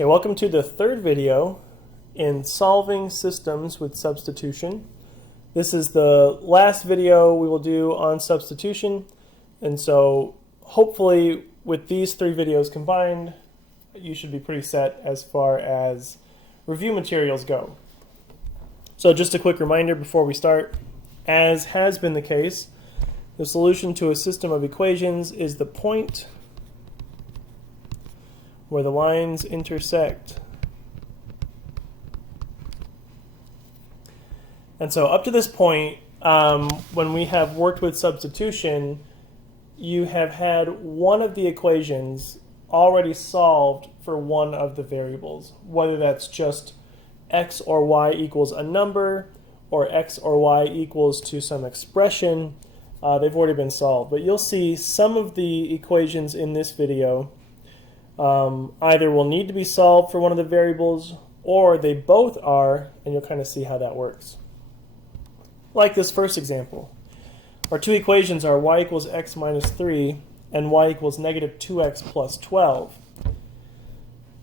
Okay, welcome to the third video in solving systems with substitution. This is the last video we will do on substitution, and so hopefully with these three videos combined, you should be pretty set as far as review materials go. So just a quick reminder before we start, as has been the case, the solution to a system of equations is the point where the lines intersect. And so up to this point, when we have worked with substitution, you have had one of the equations already solved for one of the variables, whether that's just x or y equals a number, or x or y equals to some expression. They've already been solved. But you'll see some of the equations in this video either will need to be solved for one of the variables, or they both are, and you'll kind of see how that works. Like this first example. Our two equations are y equals x minus 3 and y equals negative 2x plus 12.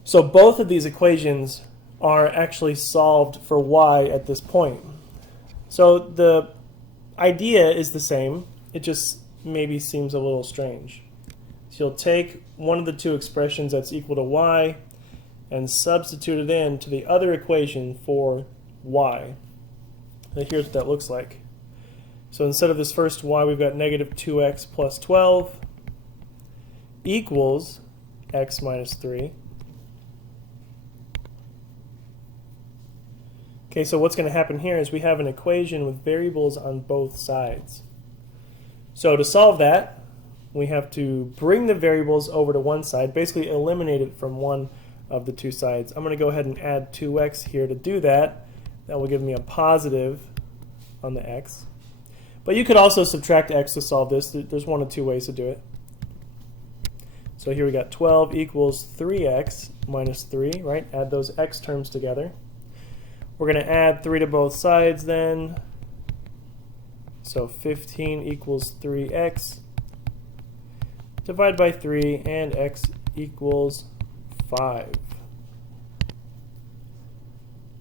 So both of these equations are actually solved for y at this point. So the idea is the same, it just maybe seems a little strange. So you'll take one of the two expressions that's equal to y and substitute it in to the other equation for y. And here's what that looks like. So instead of this first y, we've got negative 2x plus 12 equals x minus 3. Okay, so what's going to happen here is we have an equation with variables on both sides. So to solve that, we have to bring the variables over to one side, basically eliminate it from one of the two sides. I'm going to go ahead and add 2x here to do that. That will give me a positive on the x. But you could also subtract x to solve this. There's one of two ways to do it. So here we got 12 equals 3x minus 3, right? Add those x terms together. We're going to add 3 to both sides then. So 15 equals 3x. Divide by 3, and x equals 5.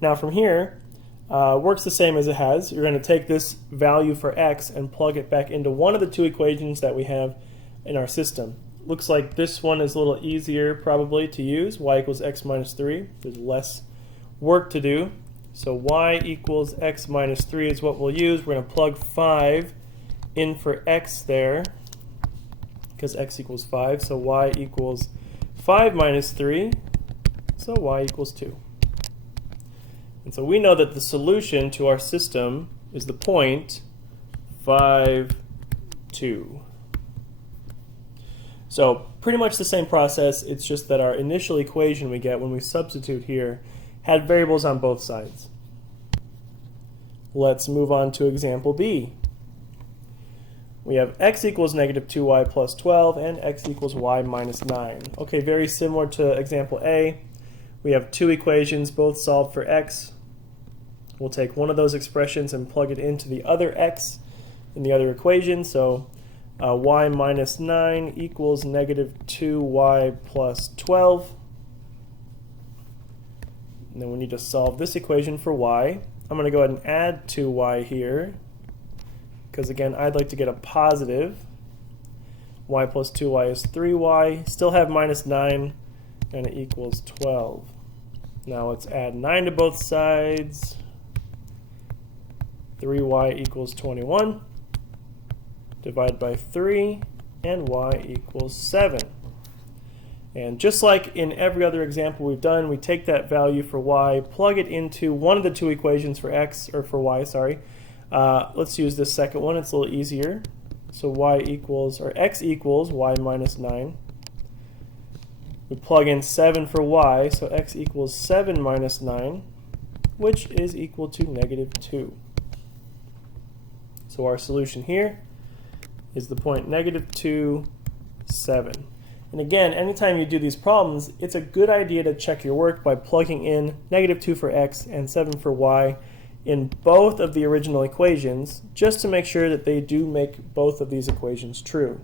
Now from here, works the same as it has. You're going to take this value for x and plug it back into one of the two equations that we have in our system. Looks like this one is a little easier probably to use. Y equals x minus 3. There's less work to do. So y equals x minus 3 is what we'll use. We're going to plug 5 in for x there, because x equals 5, so y equals 5 minus 3, so y equals 2. And so we know that the solution to our system is the point 5, 2. So pretty much the same process, it's just that our initial equation we get when we substitute here had variables on both sides. Let's move on to example B. We have x equals negative 2y plus 12 and x equals y minus 9. Okay, very similar to example A. We have two equations, both solved for x. We'll take one of those expressions and plug it into the other x in the other equation. So y minus 9 equals negative 2y plus 12. And then we need to solve this equation for y. I'm going to go ahead and add 2y here, because again, I'd like to get a positive. Y plus 2y is 3y. Still have minus 9, and it equals 12. Now let's add 9 to both sides. 3y equals 21. Divide by 3, and y equals 7. And just like in every other example we've done, we take that value for y, plug it into one of the two equations for x, or for y, sorry. Let's use this second one, it's a little easier. So y equals, or x equals y minus 9. We plug in 7 for y, so x equals 7 minus 9, which is equal to negative 2. So our solution here is the point negative 2, 7. And again, anytime you do these problems, it's a good idea to check your work by plugging in negative 2 for x and 7 for y in both of the original equations, just to make sure that they do make both of these equations true.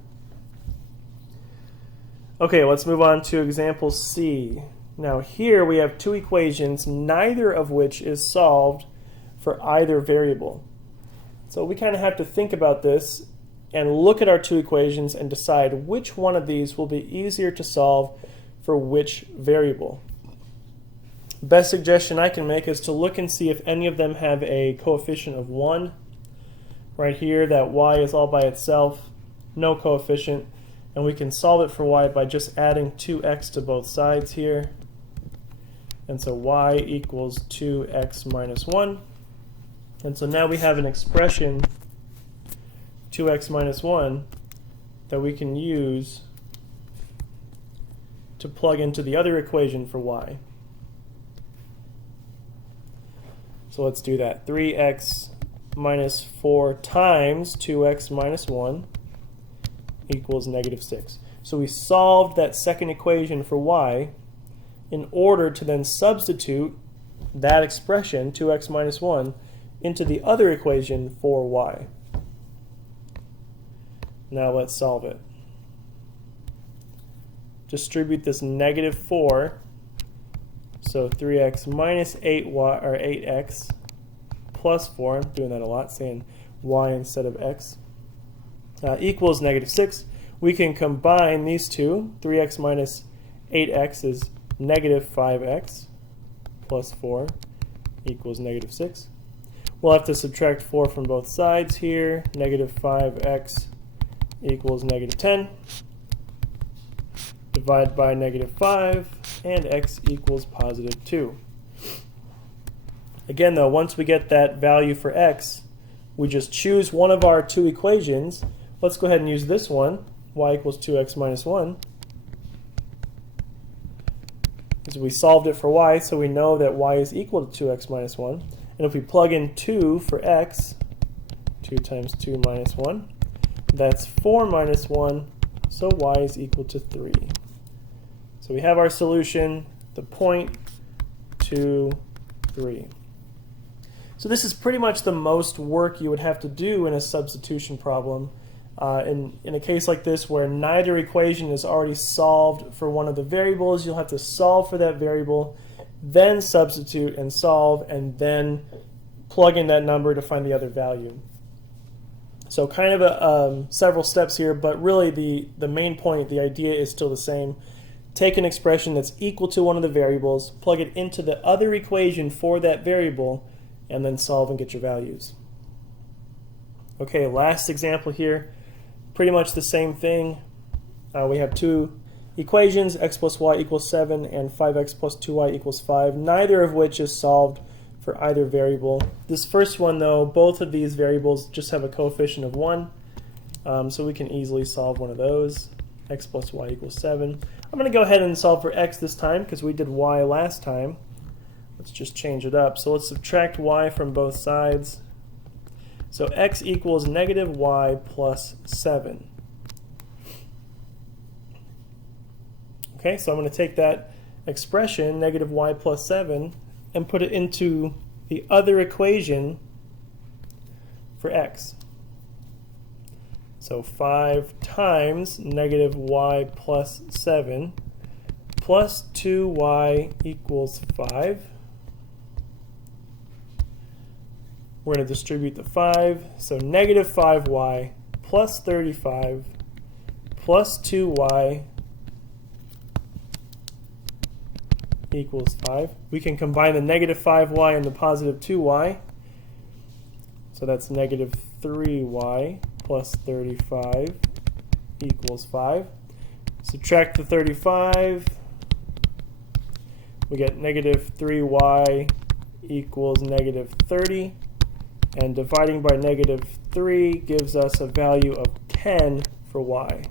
Okay, let's move on to example C. Now here we have two equations, neither of which is solved for either variable. So we kind of have to think about this and look at our two equations and decide which one of these will be easier to solve for which variable. Best suggestion I can make is to look and see if any of them have a coefficient of 1. Right here, that y is all by itself, no coefficient, and we can solve it for y by just adding 2x to both sides here. And so y equals 2x minus 1. And so now we have an expression, 2x minus 1, that we can use to plug into the other equation for y. So let's do that. 3x minus 4 times 2x minus 1 equals negative 6. So we solved that second equation for y in order to then substitute that expression, 2x minus 1, into the other equation for y. Now let's solve it. Distribute this negative 4. So 3x minus 8y, or 8x plus 4, I'm doing that a lot, saying y instead of x, equals negative 6. We can combine these two. 3x minus 8x is negative 5x plus 4 equals negative 6. We'll have to subtract 4 from both sides here. Negative 5x equals negative 10. Divide by negative 5, and x equals positive 2. Again, though, once we get that value for x, we just choose one of our two equations. Let's go ahead and use this one, y equals 2x minus 1. Because we solved it for y, so we know that y is equal to 2x minus 1. And if we plug in 2 for x, 2 times 2 minus 1, that's 4 minus 1, so y is equal to 3. So we have our solution, the point, 2, 3. So this is pretty much the most work you would have to do in a substitution problem. In a case like this where neither equation is already solved for one of the variables, you'll have to solve for that variable, then substitute and solve, and then plug in that number to find the other value. So kind of several steps here, but really the main point, the idea is still the same. Take an expression that's equal to one of the variables, plug it into the other equation for that variable, and then solve and get your values. Okay, last example here. Pretty much the same thing. We have two equations, x plus y equals 7 and 5x plus 2y equals 5, neither of which is solved for either variable. This first one, though, both of these variables just have a coefficient of 1, so we can easily solve one of those. X plus y equals 7. I'm going to go ahead and solve for x this time because we did y last time. Let's just change it up. So let's subtract y from both sides. So x equals negative y plus 7. Okay, so I'm going to take that expression, negative y plus 7, and put it into the other equation for x. So 5 times negative y plus 7 plus 2y equals 5. We're going to distribute the 5. So negative 5y plus 35 plus 2y equals 5. We can combine the negative 5y and the positive 2y. So that's negative 3y plus 35 equals 5. Subtract the 35. We get negative 3y equals negative 30. And dividing by negative 3 gives us a value of 10 for y.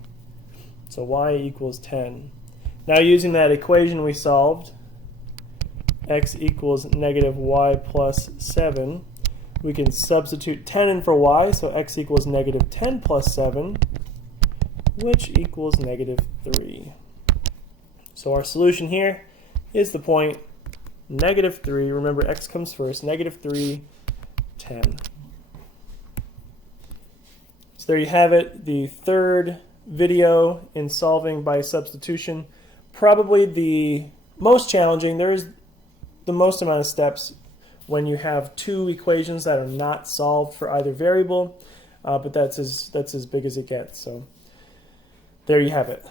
So y equals 10. Now using that equation we solved, x equals negative y plus 7, we can substitute 10 in for y, so x equals negative 10 plus 7, which equals negative 3. So our solution here is the point negative 3. Remember, x comes first. Negative 3, 10. So there you have it, the third video in solving by substitution. Probably the most challenging. There is the most amount of steps when you have two equations that are not solved for either variable, but that's as big as it gets. So there you have it.